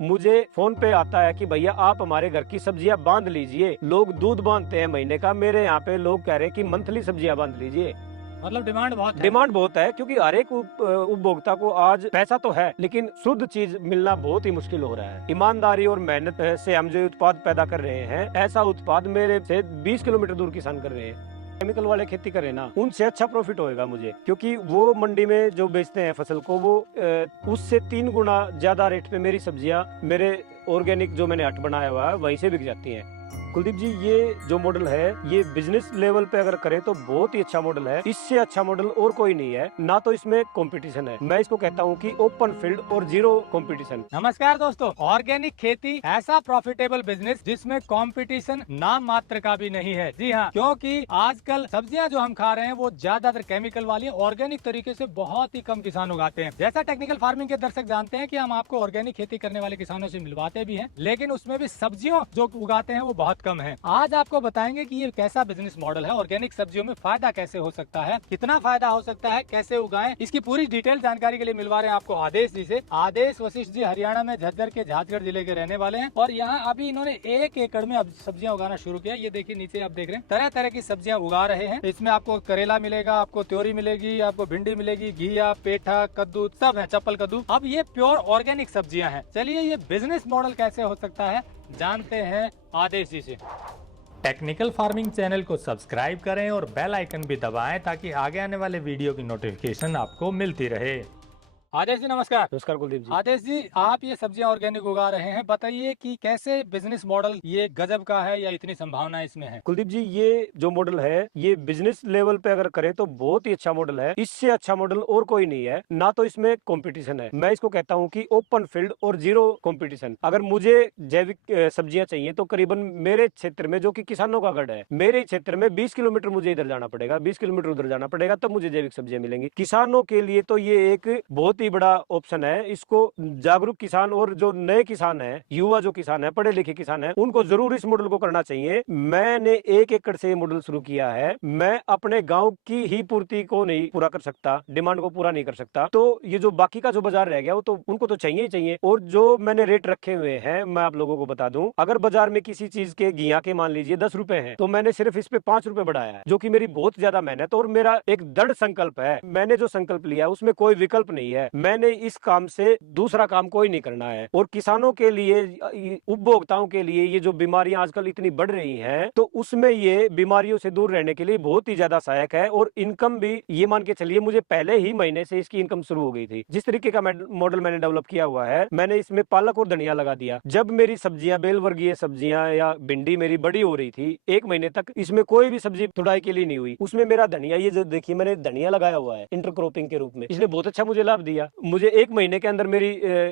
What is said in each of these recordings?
मुझे फोन पे आता है कि भैया आप हमारे घर की सब्जियां बांध लीजिए। लोग दूध बांधते हैं महीने का, मेरे यहाँ पे लोग कह रहे हैं कि मंथली सब्जियां बांध लीजिए। मतलब डिमांड बहुत है। डिमांड बहुत है क्योंकि हर एक उपभोक्ता को आज पैसा तो है लेकिन शुद्ध चीज मिलना बहुत ही मुश्किल हो रहा है। ईमानदारी और मेहनत से हम जो उत्पाद पैदा कर रहे हैं, ऐसा उत्पाद मेरे से 20 किलोमीटर दूर किसान कर रहे हैं। केमिकल वाले खेती करें ना, उनसे अच्छा प्रॉफिट होएगा मुझे, क्योंकि वो मंडी में जो बेचते हैं फसल को, वो उससे 3 गुना ज्यादा रेट पे मेरी सब्जियां मेरे ऑर्गेनिक जो मैंने हट बनाया हुआ है वहीं से बिक जाती हैं। कुलदीप जी, ये जो मॉडल है ये बिजनेस लेवल पे अगर करें तो बहुत ही अच्छा मॉडल है। इससे अच्छा मॉडल और कोई नहीं है, ना तो इसमें कंपटीशन है। मैं इसको कहता हूँ कि ओपन फील्ड और जीरो कंपटीशन। नमस्कार दोस्तों, ऑर्गेनिक खेती ऐसा प्रॉफिटेबल बिजनेस जिसमें कंपटीशन नाम मात्र का भी नहीं है। जी हाँ, क्योंकि आजकल सब्जियां जो हम खा रहे हैं वो ज्यादातर केमिकल वाली, ऑर्गेनिक तरीके से बहुत ही कम किसान उगाते हैं। जैसा टेक्निकल फार्मिंग के दर्शक जानते हैं कि हम आपको ऑर्गेनिक खेती करने वाले किसानों से मिलवाते भी हैं, लेकिन उसमें भी सब्जियों जो उगाते हैं वो बहुत कम है। आज आपको बताएंगे कि ये कैसा बिजनेस मॉडल है, ऑर्गेनिक सब्जियों में फायदा कैसे हो सकता है, कितना फायदा हो सकता है, कैसे उगाएं, इसकी पूरी डिटेल जानकारी के लिए मिलवा रहे हैं आपको आदेश जी से। आदेश वशिष्ठ जी हरियाणा में झज्जर के झांझगढ़ जिले के रहने वाले हैं और यहाँ अभी इन्होंने 1 एकड़ में अब सब्जियां उगाना शुरू किया। ये देखिए नीचे आप देख रहे हैं तरह तरह की सब्जियां उगा रहे हैं। इसमें आपको करेला मिलेगा, आपको त्योरी मिलेगी, आपको भिंडी मिलेगी, घिया, पेठा, कद्दू सब है, चप्पल कद्दू। अब ये प्योर ऑर्गेनिक सब्जियां हैं। चलिए ये बिजनेस मॉडल कैसे हो सकता है जानते हैं आदेश जी से। टेक्निकल फार्मिंग चैनल को सब्सक्राइब करें और बेल आइकन भी दबाएं ताकि आगे आने वाले वीडियो की नोटिफिकेशन आपको मिलती रहे। आदेश जी नमस्कार। नमस्कार कुलदीप जी। आदेश जी, आप ये सब्जियां ऑर्गेनिक उगा रहे हैं, बताइए कि कैसे बिजनेस मॉडल ये गजब का है या इतनी संभावना इसमें है? कुलदीप जी, ये जो मॉडल है ये बिजनेस लेवल पे अगर करें तो बहुत ही अच्छा मॉडल है। इससे अच्छा मॉडल और कोई नहीं है, ना तो इसमें कंपटीशन है। मैं इसको कहता हूँ कि ओपन फील्ड और जीरो कंपटीशन। अगर मुझे जैविक सब्जियां चाहिए तो करीबन मेरे क्षेत्र में, जो कि किसानों का गढ़ है, मेरे क्षेत्र में 20 किलोमीटर मुझे इधर जाना पड़ेगा, 20 किलोमीटर उधर जाना पड़ेगा, तब मुझे जैविक सब्जियां मिलेंगी। किसानों के लिए तो ये एक बहुत ही बड़ा ऑप्शन है। इसको जागरूक किसान और जो नए किसान है, युवा जो किसान है, पढ़े लिखे किसान है, उनको जरूर इस मॉडल को करना चाहिए। मैंने 1 एकड़ से मॉडल शुरू किया है। मैं अपने गांव की ही पूर्ति को नहीं पूरा कर सकता, डिमांड को पूरा नहीं कर सकता, तो ये जो बाकी का जो बाजार रह गया वो तो उनको तो चाहिए ही चाहिए। और जो मैंने रेट रखे हुए हैं मैं आप लोगों को बता दूं, अगर बाजार में किसी चीज के घिया के मान लीजिए 10 रुपए हैं, तो मैंने सिर्फ इस पे 5 रुपए बढ़ाया है, जो कि मेरी बहुत ज्यादा मेहनत और मेरा एक दृढ़ संकल्प है। मैंने जो संकल्प लिया उसमें कोई विकल्प नहीं है। मैंने इस काम से दूसरा काम कोई नहीं करना है। और किसानों के लिए, उपभोक्ताओं के लिए ये जो बीमारियां आजकल इतनी बढ़ रही हैं, तो उसमें ये बीमारियों से दूर रहने के लिए बहुत ही ज्यादा सहायक है। और इनकम भी ये मान के चलिए मुझे पहले ही महीने से इसकी इनकम शुरू हो गई थी। जिस तरीके का मॉडल मैंने डेवलप किया हुआ है, मैंने इसमें पालक और धनिया लगा दिया। जब मेरी सब्जियां, बेल वर्गीय सब्जियां या भिंडी मेरी बड़ी हो रही थी, 1 महीने तक इसमें कोई भी सब्जी तुड़ाई के लिए नहीं हुई। उसमें मेरा धनिया, ये जो देखिए मैंने धनिया लगाया हुआ है इंटरक्रॉपिंग के रूप में, इसने बहुत अच्छा मुझे लाभ दिया। मुझे 1 महीने के अंदर मेरी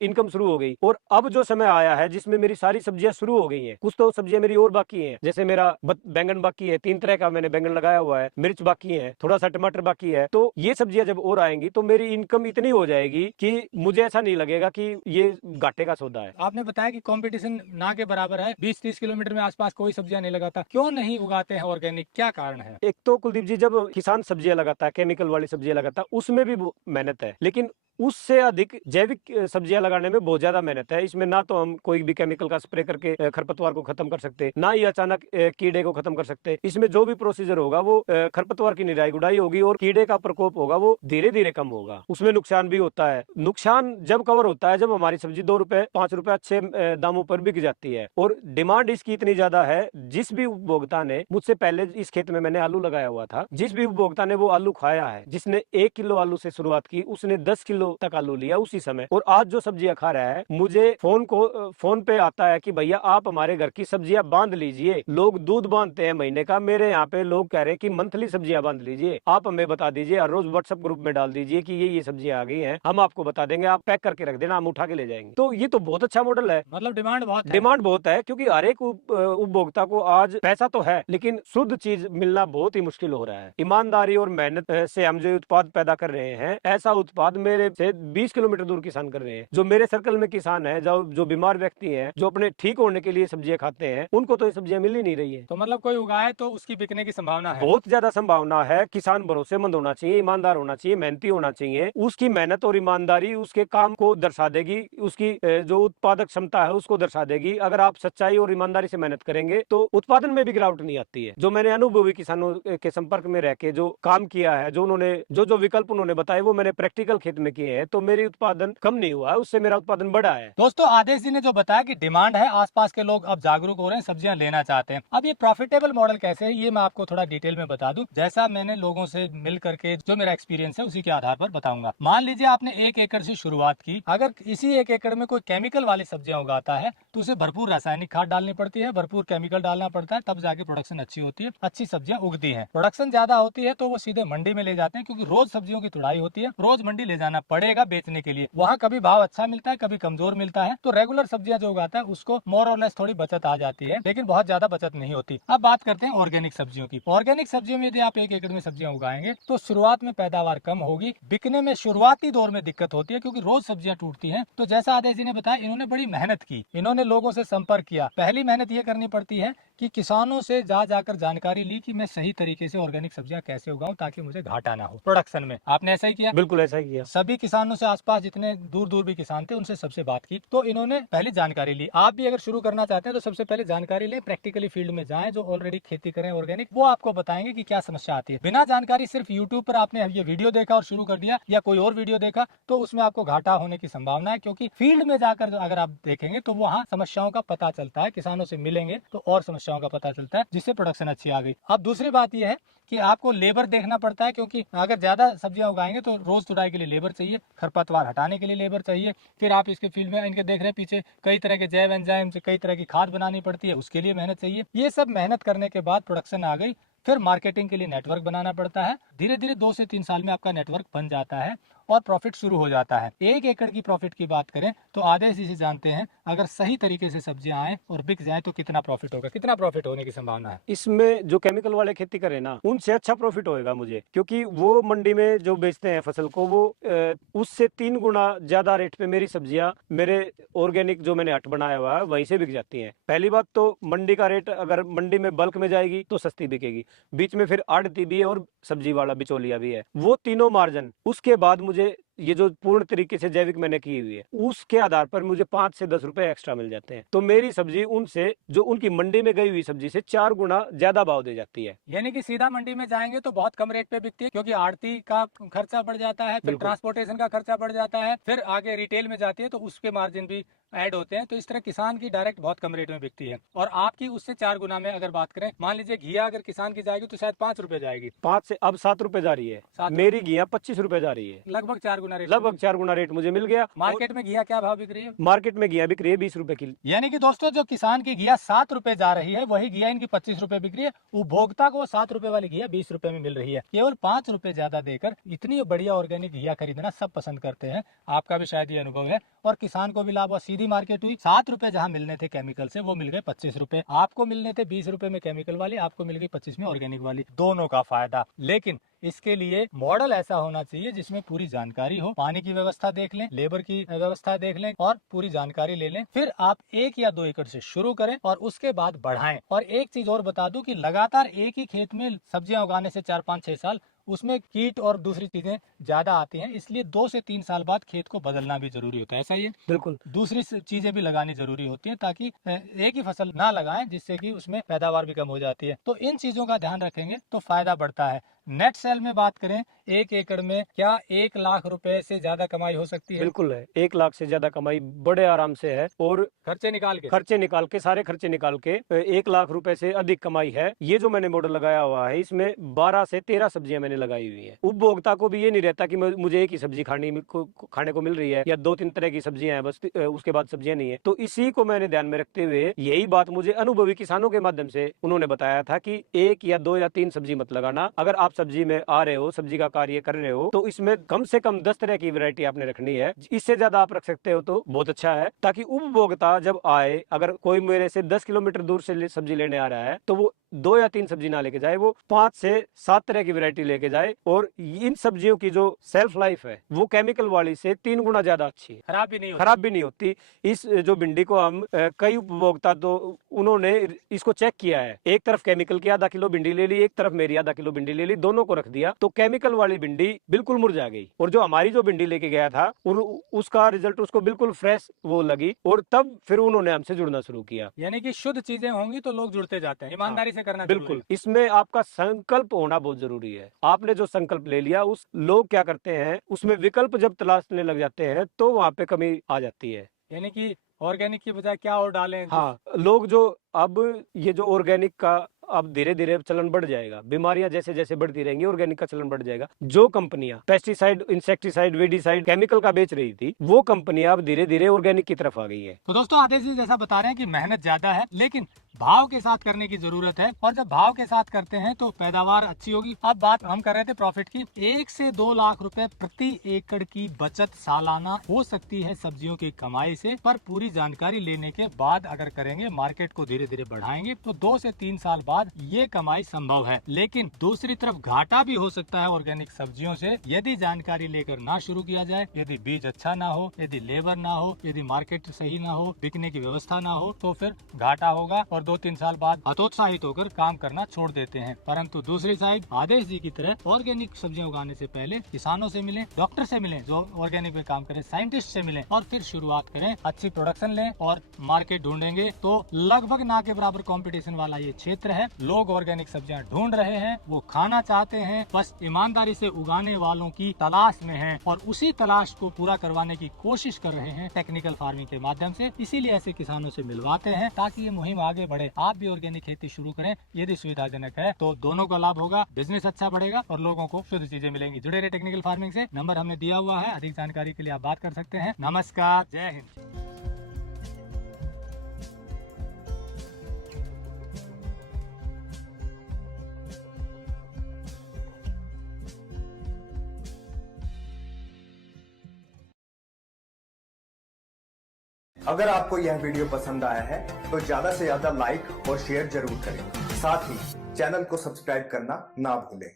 इनकम शुरू हो गई। और अब जो समय आया है जिसमें मेरी सारी सब्जियां शुरू हो गई हैं, कुछ तो सब्जियां मेरी और बाकी हैं, जैसे मेरा बैंगन बाकी है, 3 तरह का मैंने बैंगन लगाया हुआ है, मिर्च बाकी है, थोड़ा सा टमाटर बाकी है। तो ये सब्जियां जब और आएंगी तो मेरी इनकम इतनी हो जाएगी कि मुझे ऐसा नहीं लगेगा कि ये घाटे का सौदा है। आपने बताया कि कंपटीशन ना के बराबर है, 20-30 किलोमीटर में आसपास कोई सब्जियां नहीं लगाता, क्यों नहीं उगाते हैं ऑर्गेनिक, क्या कारण है? एक तो कुलदीप जी, जब किसान सब्जियां लगाता है, केमिकल वाली सब्जियां लगाता है, उसमें भी मेहनत है, लेकिन उससे अधिक जैविक सब्जियां लगाने में बहुत ज्यादा मेहनत है। इसमें ना तो हम कोई भी केमिकल का स्प्रे करके खरपतवार को खत्म कर सकते, ना ही अचानक कीड़े को खत्म कर सकते। इसमें जो भी प्रोसीजर होगा वो खरपतवार की निराई गुड़ाई होगी और कीड़े का प्रकोप होगा वो धीरे धीरे कम होगा। उसमें नुकसान भी होता है। नुकसान जब कवर होता है जब हमारी सब्जी 2 रुपए 5 रुपए अच्छे दामों पर बिक जाती है। और डिमांड इसकी इतनी ज्यादा है, जिस भी उपभोक्ता ने मुझसे पहले, इस खेत में मैंने आलू लगाया हुआ था, जिस भी उपभोक्ता ने वो आलू खाया है, जिसने 1 किलो आलू से शुरुआत की, उसने 10 किलो तक आलू लिया उसी समय। और आज जो सब्जियां खा रहा है, मुझे फोन पे आता है कि भैया आप हमारे घर की सब्जियां बांध लीजिए। लोग दूध बांधते हैं महीने का, मेरे यहाँ पे लोग कह रहे हैं कि मंथली सब्जियां बांध लीजिए। आप हमें बता दीजिए, हर रोज व्हाट्सएप ग्रुप में डाल दीजिए कि ये सब्जियां आ गई हैं, हम आपको बता देंगे, आप पैक करके रख देना, हम उठा के ले जाएंगे। तो ये तो बहुत अच्छा मॉडल है। मतलब डिमांड बहुत है। डिमांड बहुत है क्योंकि हर एक उपभोक्ता को आज पैसा तो है लेकिन शुद्ध चीज मिलना बहुत ही मुश्किल हो रहा है। ईमानदारी और मेहनत से हम जो उत्पाद पैदा कर रहे हैं, ऐसा उत्पाद मेरे से 20 किलोमीटर दूर किसान कर रहे हैं। जो मेरे सर्कल में किसान है, जो बीमार व्यक्ति हैं, जो अपने ठीक होने के लिए सब्जियां खाते हैं, उनको तो ये सब्जियां मिल ही नहीं रही है। तो मतलब कोई उगाए तो उसकी बिकने की संभावना है। बहुत ज्यादा संभावना है। किसान भरोसेमंद होना चाहिए, ईमानदार होना चाहिए, मेहनती होना चाहिए। उसकी मेहनत और ईमानदारी उसके काम को दर्शा देगी, उसकी जो उत्पादक क्षमता है उसको दर्शा देगी। अगर आप सच्चाई और ईमानदारी से मेहनत करेंगे तो उत्पादन में भी गिरावट नहीं आती है। जो मैंने अनुभवी किसानों के संपर्क में रह के जो काम किया है, जो उन्होंने जो विकल्प उन्होंने बताए वो मैंने प्रैक्टिकल खेत में किए हैं, तो मेरी उत्पादन कम नहीं हुआ है, उससे मेरा उत्पादन बढ़ा है। दोस्तों, आदेश जी ने जो बताया कि डिमांड है, आसपास के लोग अब जागरूक हो रहे हैं, सब्जियां लेना चाहते हैं। अब ये प्रॉफिटेबल मॉडल कैसे है ये मैं आपको थोड़ा डिटेल में बता दूं, जैसा मैंने लोगों से मिल करके जो मेरा एक्सपीरियंस है उसी के आधार पर बताऊंगा। मान लीजिए आपने 1 एकड़ से शुरुआत की, अगर इसी 1 एकड़ में कोई केमिकल वाली सब्जियां उगाता है तो उसे भरपूर रासायनिक खाद डालनी पड़ती है, भरपूर केमिकल डालना पड़ता है, तब जाके प्रोडक्शन अच्छी होती है, अच्छी सब्जियां उगती है। प्रोडक्शन ज्यादा होती है तो वो सीधे मंडी में ले जाते हैं, क्योंकि रोज सब्जियों की तुड़ाई होती है, रोज मंडी ले जाना पड़ेगा बेचने के लिए। वहाँ कभी भाव अच्छा मिलता है, कभी कमजोर मिलता है, तो रेगुलर सब्जियां जो उगाता है उसको मोर और लेस थोड़ी बचत आ जाती है, लेकिन बहुत ज्यादा बचत नहीं होती। अब बात करते हैं ऑर्गेनिक सब्जियों की। ऑर्गेनिक सब्जियों में यदि आप 1 एकड़ में सब्जियां उगाएंगे तो शुरुआत में पैदावार कम होगी, बिकने में शुरुआती दौर में दिक्कत होती है, क्योंकि रोज सब्जियां टूटती हैं। तो जैसा आदेश जी ने बताया, इन्होंने बड़ी मेहनत की, इन्होंने लोगों से संपर्क किया। पहली मेहनत ये करनी पड़ती है कि किसानों से जाकर जानकारी ली कि मैं सही तरीके से ऑर्गेनिक सब्जियां कैसे उगाऊं ताकि मुझे घाटा ना हो प्रोडक्शन में। आपने ऐसा ही किया? बिल्कुल ऐसा ही किया। सभी किसानों से, आसपास जितने दूर दूर भी किसान थे उनसे सबसे बात की, तो इन्होंने पहले जानकारी ली। आप भी अगर शुरू करना चाहते हैं तो सबसे पहले जानकारी लें, प्रैक्टिकली फील्ड में जाएं, जो ऑलरेडी खेती करें ऑर्गेनिक, वो आपको बताएंगे कि क्या समस्या आती है। बिना जानकारी सिर्फ यूट्यूब पर आपने ये वीडियो देखा और शुरू कर दिया, या कोई और वीडियो देखा, तो उसमें आपको घाटा होने की संभावना है, क्योंकि फील्ड में जाकर अगर आप देखेंगे तो वहाँ समस्याओं का पता चलता है, किसानों से मिलेंगे तो और समस्याओं का पता चलता है, जिससे प्रोडक्शन अच्छी आ गई। अब दूसरी बात यह है कि आपको लेबर देखना पड़ता है, क्योंकि अगर ज्यादा सब्जियां उगाएंगे तो रोज तुड़ाई के लिए लेबर चाहिए, खरपतवार हटाने के लिए लेबर चाहिए, फिर आप इसके फील्ड में इनके देख रहे हैं पीछे कई तरह के जैव एंजाइम से कई तरह की खाद बनानी पड़ती है, उसके लिए मेहनत चाहिए। ये सब मेहनत करने के बाद प्रोडक्शन आ गई, फिर मार्केटिंग के लिए नेटवर्क बनाना पड़ता है। धीरे धीरे 2 से 3 साल में आपका नेटवर्क बन जाता है और प्रॉफिट शुरू हो जाता है। 1 एकड़ की प्रॉफिट की बात करें तो आदेश जी से जानते हैं, अगर सही तरीके से सब्जियां आए और बिक जाए तो कितना प्रॉफिट होगा, कितना प्रॉफिट होने की संभावना है? इसमें जो केमिकल वाले खेती करें ना, उनसे अच्छा प्रॉफिट होएगा मुझे, क्योंकि वो मंडी में जो बेचते हैं फसल को, वो उससे 3 गुना ज्यादा रेट पे मेरी सब्जियां मेरे ऑर्गेनिक जो मैंने हट बनाया हुआ है वहीं से बिक जाती हैं। पहली बात तो मंडी का रेट, अगर मंडी में बल्क में जाएगी तो सस्ती बिकेगी, बीच में फिर आड़ती भी है और सब्जी वाला बिचौलिया भी है, वो तीनों मार्जिन। उसके बाद मुझे ये जो पूर्ण तरीके से जैविक मैंने की हुई है, उसके आधार पर मुझे 5 से 10 रुपए एक्स्ट्रा मिल जाते हैं। तो मेरी सब्जी उनसे, जो उनकी मंडी में गई हुई सब्जी से 4 गुना ज्यादा भाव दे जाती है। यानी कि सीधा मंडी में जाएंगे तो बहुत कम रेट पे बिकती है, क्योंकि आड़ती का खर्चा बढ़ जाता है, फिर ट्रांसपोर्टेशन का खर्चा बढ़ जाता है, फिर आगे रिटेल में जाती है तो उसके मार्जिन भी ऐड होते हैं। तो इस तरह किसान की डायरेक्ट बहुत कम रेट में बिकती है, और आपकी उससे 4 गुना में अगर बात करें, मान लीजिए घिया अगर किसान की जाएगी तो शायद 5 रुपए जाएगी, 5 से अब 7 रुपए जा रही है, मेरी घिया 25 रुपए जा रही है, लगभग 4 गुना रेट, लगभग 4 गुना रेट मुझे मिल गया। मार्केट में घिया क्या भाव बिक रही है? मार्केट में घिया बिक रही है 20 रुपए की। यानी कि दोस्तों, जो किसान की घिया 7 रुपए जा रही है, वही घिया इनकी 25 रुपए बिक रही है। उपभोक्ता को 7 रुपए वाली घिया 20 रुपए में मिल रही है। केवल 5 रुपए ज्यादा देकर इतनी बढ़िया ऑर्गेनिक घिया खरीदना सब पसंद करते हैं, आपका भी शायद ये अनुभव है, और किसान को भी लाभ हुआ। सीधी मार्केट हुई, 7 रुपए जहाँ मिलने थे केमिकल से, वो मिल गए 25 रुपए। आपको मिलने थे 20 रुपए में केमिकल वाली, आपको मिल गई 25 में ऑर्गेनिक वाली, दोनों का फायदा। लेकिन इसके लिए मॉडल ऐसा होना चाहिए जिसमें पूरी जानकारी हो, पानी की व्यवस्था देख लें, लेबर की व्यवस्था देख लें और पूरी जानकारी ले लें। फिर आप 1 या 2 एकड़ से शुरू करें और उसके बाद बढ़ाएं। और एक चीज और बता दूं कि लगातार एक ही खेत में सब्जियां उगाने से 4, 5, 6 साल उसमें कीट और दूसरी चीजें ज्यादा आती हैं, इसलिए 2 से 3 साल बाद खेत को बदलना भी जरूरी होता है। ऐसा ही है? बिल्कुल। दूसरी चीजें भी लगानी जरूरी होती है, ताकि एक ही फसल ना लगाएं, जिससे कि उसमें पैदावार भी कम हो जाती है। तो इन चीजों का ध्यान रखेंगे तो फायदा बढ़ता है। नेट सेल में बात करें, 1 एकड़ में क्या 1 लाख रुपए से ज्यादा कमाई हो सकती है? बिल्कुल है, 1 लाख से ज्यादा कमाई बड़े आराम से है, और खर्चे निकाल के सारे खर्चे निकाल के 1 लाख रुपए से अधिक कमाई है। ये जो मैंने मॉडल लगाया हुआ है, इसमें 12 से 13 सब्जियां मैंने लगाई हुई है। उपभोक्ता को भी ये नहीं रहता कि मुझे एक ही सब्जी खाने को मिल रही है, या 2-3 तरह की सब्जियां हैं बस, उसके बाद सब्जियां नहीं है। तो इसी को मैंने ध्यान में रखते हुए, यही बात मुझे अनुभवी किसानों के माध्यम से उन्होंने बताया था कि 1 या 2 या 3 सब्जी मत लगाना। अगर आप सब्जी में आ रहे हो, सब्जी का कार्य कर रहे हो, तो इसमें कम से कम 10 तरह की वैरायटी आपने रखनी है। इससे ज्यादा आप रख सकते हो तो बहुत अच्छा है, ताकि उपभोक्ता जब आए, अगर कोई मेरे से 10 किलोमीटर दूर से सब्जी लेने आ रहा है, तो वो 2 या 3 सब्जी ना लेके जाए, वो 5 से 7 तरह की वैरायटी लेके जाए। और इन सब्जियों की जो सेल्फ लाइफ है वो केमिकल वाली से 3 गुना ज्यादा अच्छी है, खराब भी नहीं होती। खराब भी नहीं होती। इस जो भिंडी को हम कई उपभोक्ता तो उन्होंने इसको चेक किया है, एक तरफ केमिकल की आधा किलो भिंडी ले ली, एक तरफ मेरी आधा किलो भिंडी ले ली, दोनों को रख दिया तो केमिकल वाली भिंडी बिल्कुल मुरझा गई। और जो हमारी जो भिंडी लेके गया था उसका रिजल्ट उसको बिल्कुल फ्रेश वो लगी, और तब फिर उन्होंने हमसे जुड़ना शुरू किया। यानी कि शुद्ध चीजें होंगी तो लोग जुड़ते जाते हैं, ईमानदारी से करना जरूरी बिल्कुल, है। इसमें आपका संकल्प होना बहुत जरूरी है। आपने जो संकल्प ले लिया, उस लोग क्या करते हैं उसमें विकल्प जब तलाशने लग जाते हैं तो वहां पे कमी आ जाती है। यानी कि ऑर्गेनिक की बजाय क्या और डालें। हाँ, लोग जो अब ये जो ऑर्गेनिक का अब धीरे धीरे चलन बढ़ जाएगा, बीमारियां जैसे जैसे बढ़ती रहेंगी ऑर्गेनिक का चलन बढ़ जाएगा। जो कंपनियां पेस्टिसाइड, इंसेक्टिसाइड, वेडिसाइड, केमिकल का बेच रही थी, वो कंपनियां अब धीरे धीरे ऑर्गेनिक की तरफ आ गई है। तो दोस्तों आदेश जी जैसा बता रहे हैं कि मेहनत ज्यादा है लेकिन भाव के साथ करने की जरूरत है, और जब भाव के साथ करते हैं तो पैदावार अच्छी होगी। अब बात हम कर रहे थे प्रॉफिट की। 1 से 2 लाख रुपए प्रति एकड़ की बचत सालाना हो सकती है सब्जियों की कमाई से, पर पूरी जानकारी लेने के बाद अगर करेंगे, मार्केट को धीरे धीरे बढ़ाएंगे तो 2 से 3 साल बाद ये कमाई संभव है। लेकिन दूसरी तरफ घाटा भी हो सकता है ऑर्गेनिक सब्जियों से, यदि जानकारी लेकर ना शुरू किया जाए, यदि बीज अच्छा ना हो, यदि लेबर ना हो, यदि मार्केट सही ना हो, बिकने की व्यवस्था ना हो, तो फिर घाटा होगा और 2-3 साल बाद हतोत्साहित होकर काम करना छोड़ देते हैं। परंतु दूसरी साइड आदेश जी की तरह ऑर्गेनिक सब्जियां उगाने से पहले किसानों से मिलें, डॉक्टर से मिलें जो ऑर्गेनिक में काम करें, साइंटिस्ट से मिलें और फिर शुरुआत करें, अच्छी प्रोडक्शन लें और मार्केट ढूंढेंगे तो लगभग ना के बराबर कंपटीशन वाला ये क्षेत्र है। लोग ऑर्गेनिक सब्जियां ढूंढ रहे हैं, वो खाना चाहते हैं, बस ईमानदारी से उगाने वालों की तलाश में हैं और उसी तलाश को पूरा करवाने की कोशिश कर रहे हैं टेक्निकल फार्मिंग के माध्यम से। इसीलिए ऐसे किसानों से मिलवाते हैं ताकि ये मुहिम आगे बढ़े। आप भी ऑर्गेनिक खेती शुरू करें, यदि सुविधाजनक है तो दोनों का लाभ होगा, बिजनेस अच्छा बढ़ेगा और लोगों को शुद्ध चीजें मिलेंगी। जुड़े रहे टेक्निकल फार्मिंग से, नंबर हमने दिया हुआ है, अधिक जानकारी के लिए आप बात कर सकते हैं। नमस्कार, जय हिंद। अगर आपको यह वीडियो पसंद आया है तो ज्यादा से ज्यादा लाइक और शेयर जरूर करें। साथ ही चैनल को सब्सक्राइब करना ना भूलें।